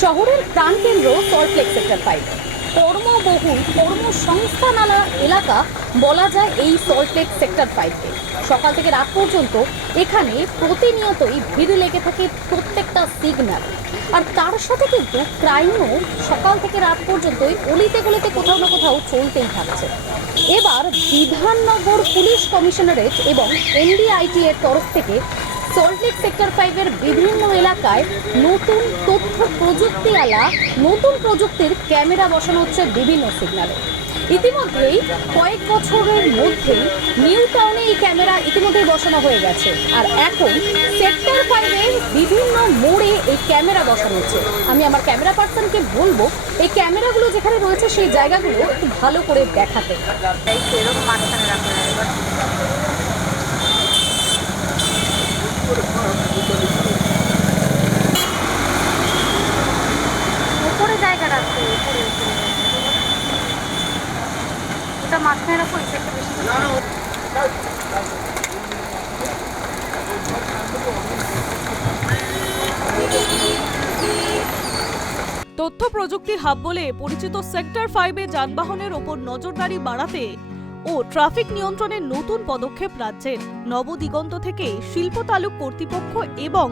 শহরের প্রাণকেন্দ্র Salt Lake sector five কর্মবহুল কর্মসংস্থান আলা এলাকা বলা যায় এই সল্টলেক সেক্টর ফাইভকে সকাল থেকে রাত পর্যন্ত এখানে প্রতিনিয়তই ভিড় লেগে থাকে প্রত্যেকটা সিগন্যাল আর তার সাথে কিন্তু ক্রাইমও সকাল থেকে রাত পর্যন্তই অলিতে গলিতে কোথাও না কোথাও চলতেই থাকছে। এবার বিধাননগর পুলিশ কমিশনারেট এবং এনডিআইটি এর তরফ থেকে সল্টলেক সেক্টর ফাইভের বিভিন্ন এলাকায় নতুন তথ্য প্রযুক্তি আলা, নতুন প্রযুক্তির ক্যামেরা বসানো হচ্ছে বিভিন্ন সিগন্যালে ইতিমধ্যেই কয়েক বছরের মধ্যেই নিউ টাউনে এই ক্যামেরা ইতিমধ্যেই বসানো হয়ে গেছে। আর এখন সেক্টর ফাইভের বিভিন্ন মোড়ে এই ক্যামেরা বসানো হচ্ছে। আমি আমার ক্যামেরা পার্সনকে বলব, এই ক্যামেরাগুলো যেখানে রয়েছে সেই জায়গাগুলো একটু ভালো করে দেখাতে। সেরকম মাঝখানে রাখা যায় এবার উপরে জায়গা রাখতে উপরে উপরে ওটা মাঝখানে রাখো বেশি তথ্য প্রযুক্তি হাব বলে পরিচিত সেক্টর ফাইভে যানবাহনের ওপর নজরদারি বাড়াতে ও ট্রাফিক নিয়ন্ত্রণের নতুন পদক্ষেপ রাজ্যের নবদিগন্ত থেকে শিল্প তালুক কর্তৃপক্ষ এবং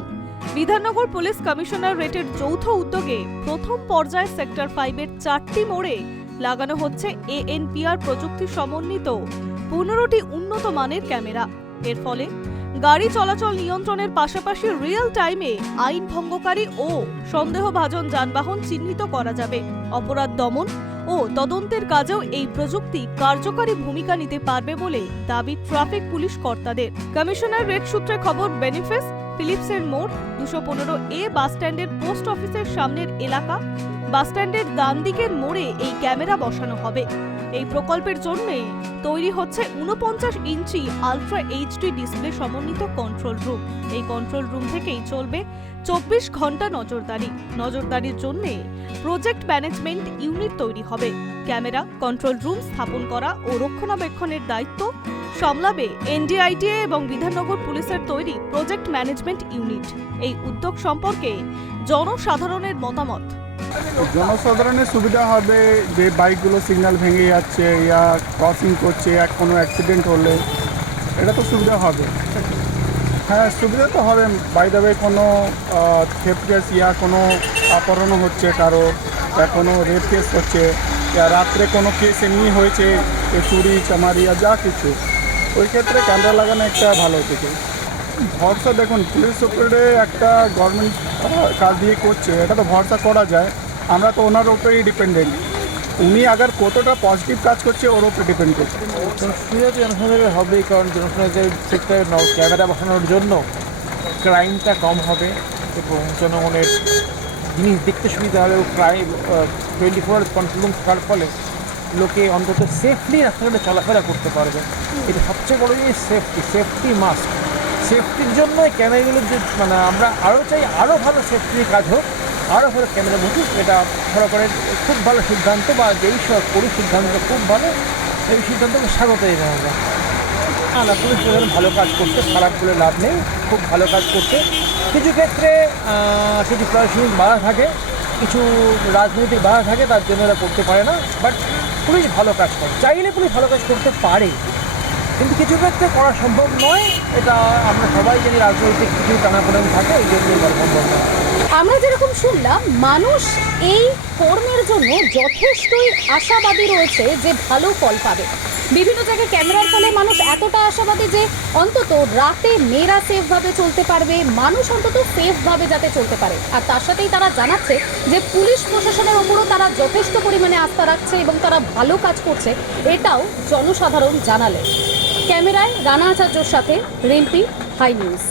বিধাননগর পুলিশ কমিশনার রেটের যৌথ উদ্যোগে প্রথম পর্যায়ে সেক্টর ফাইভের চারটি মোড়ে লাগানো হচ্ছে এএনপিআর প্রযুক্তি সমন্বিত পনেরোটি উন্নত মানের ক্যামেরা। এর ফলে গাড়ি চলাচল নিয়ন্ত্রণের পাশাপাশি রিয়েল টাইমে আইন ভঙ্গকারী ও সন্দেহভাজন যানবাহন চিহ্নিত করা যাবে। অপরাধ দমন ও তদন্তের কাজেও এই প্রযুক্তি কার্যকারী ভূমিকা নিতে পারবে বলে দাবি ট্রাফিক পুলিশ কর্তাদের। কমিশনার রেড সূত্রে খবর, বেনিফিস, ফিলিপসের মোড়, দুশো পনেরো এ বাস স্ট্যান্ডের পোস্ট অফিসের সামনের এলাকা বাস স্ট্যান্ডের ডান দিকের মোড়ে এই ক্যামেরা বসানো হবে। এই প্রকল্পের জন্য তৈরি হচ্ছে উনপঞ্চাশ ইঞ্চি আলট্রা এইচডি ডিসপ্লে সমন্বিত কন্ট্রোল রুম এই কন্ট্রোল রুম থেকেই চলবে চব্বিশ ঘণ্টা নজরদারি। নজরদারির জন্য প্রজেক্ট ম্যানেজমেন্ট ইউনিট তৈরি হবে। ক্যামেরা কন্ট্রোল রুম স্থাপন করা ও রক্ষণাবেক্ষণের দায়িত্ব সামলাবে এনডিআইটিএ এবং বিধাননগর পুলিশের তৈরি প্রজেক্ট ম্যানেজমেন্ট ইউনিট এই উদ্যোগ সম্পর্কে জনসাধারণের মতামত। জনসাধারণের সুবিধা হবে যে বাইকগুলো সিগন্যাল ভেঙে যাচ্ছে, ইয়া ক্রসিং করছে, এক কোনো অ্যাক্সিডেন্ট হলে। এটা তো সুবিধা হবে। হ্যাঁ সুবিধা তো হবে। বাই ওয়ে কোনো থেপ কেস ইয়া কোনো অপহরণ হচ্ছে কারও, বা কোনো রেপ কেস হচ্ছে। ইয়া রাত্রে কোনো কেস এমনি হয়েছে চুরি, চামারি যা কিছু। ওই ক্ষেত্রে ক্যামেরা লাগানো একটা ভালো থেকে ভরসা দেখুন পুলিশ সুপারে একটা গভর্নমেন্ট কাজ দিয়ে করছে। এটা তো ভরসা করা যায়। আমরা তো ওনার উপরেই ডিপেন্ডেন্ট উনি আগার কতটা পজিটিভ কাজ করছে, ওর উপরে ডিপেন্ড করছে। তো জনসাধারণের হবেই কারণ জনসাধারণের সেক্টরে ক্যামেরা বসানোর জন্য ক্রাইমটা কম হবে এবং জনগণের জিনিস দেখতে সুবিধা হবে ক্রাইম টোয়েন্টি ফোর কন্ট্রোল থাকার ফলে লোকে অন্তত সেফলি রাস্তাঘাটে চলাফেরা করতে পারবে এটা সবচেয়ে বড় জিনিস সেফটি সেফটি মাস্ক সেফটির জন্য এই ক্যামেরাগুলো যে মানে আমরা আরও চাই আরও ভালো সেফটির কাজ হোক। আরও ভালো ক্যামেরা বসুক এটা সরকারের খুব ভালো সিদ্ধান্ত বা যেই সব পুলিশ সিদ্ধান্ত খুব ভালো এই সিদ্ধান্তকে স্বাগত জানাই আমরা না না পুলিশ প্রশাসন ভালো কাজ করছে খারাপ করে লাভ নেই, খুব ভালো কাজ করছে। কিছু ক্ষেত্রে কিছু প্রশাসনিক বাধা থাকে, কিছু রাজনৈতিক বাধা থাকে, তার জন্য এরা করতে পারে না। বাট পুলিশ ভালো কাজ করে। চাইলে পুলিশ ভালো কাজ করতে পারে। কিন্তু কিছু ক্ষেত্রে করা সম্ভব নয়। এটা আমরা সবাই জানি রাজনৈতিক কিছু টানাপোড়েন থাকে, এই জন্য করা সম্ভব নয়। আমরা যেরকম শুনলাম, মানুষ এই কর্মের জন্য যথেষ্টই আশাবাদী রয়েছে যে ভালো ফল পাবে। বিভিন্ন জায়গায় ক্যামেরার ফলে মানুষ এতটা আশাবাদী যে অন্তত রাতে মেয়েরা সেফভাবে চলতে পারবে, মানুষ অন্তত সেফভাবে যাতে চলতে পারে। আর তার সাথেই তারা জানাচ্ছে যে পুলিশ প্রশাসনের ওপরও তারা যথেষ্ট পরিমাণে আস্থা রাখছে এবং তারা ভালো কাজ করছে, এটাও জনসাধারণ জানালেন ক্যামেরায় রানা আচার্যর সাথে রিম্পি হাই নিউজ।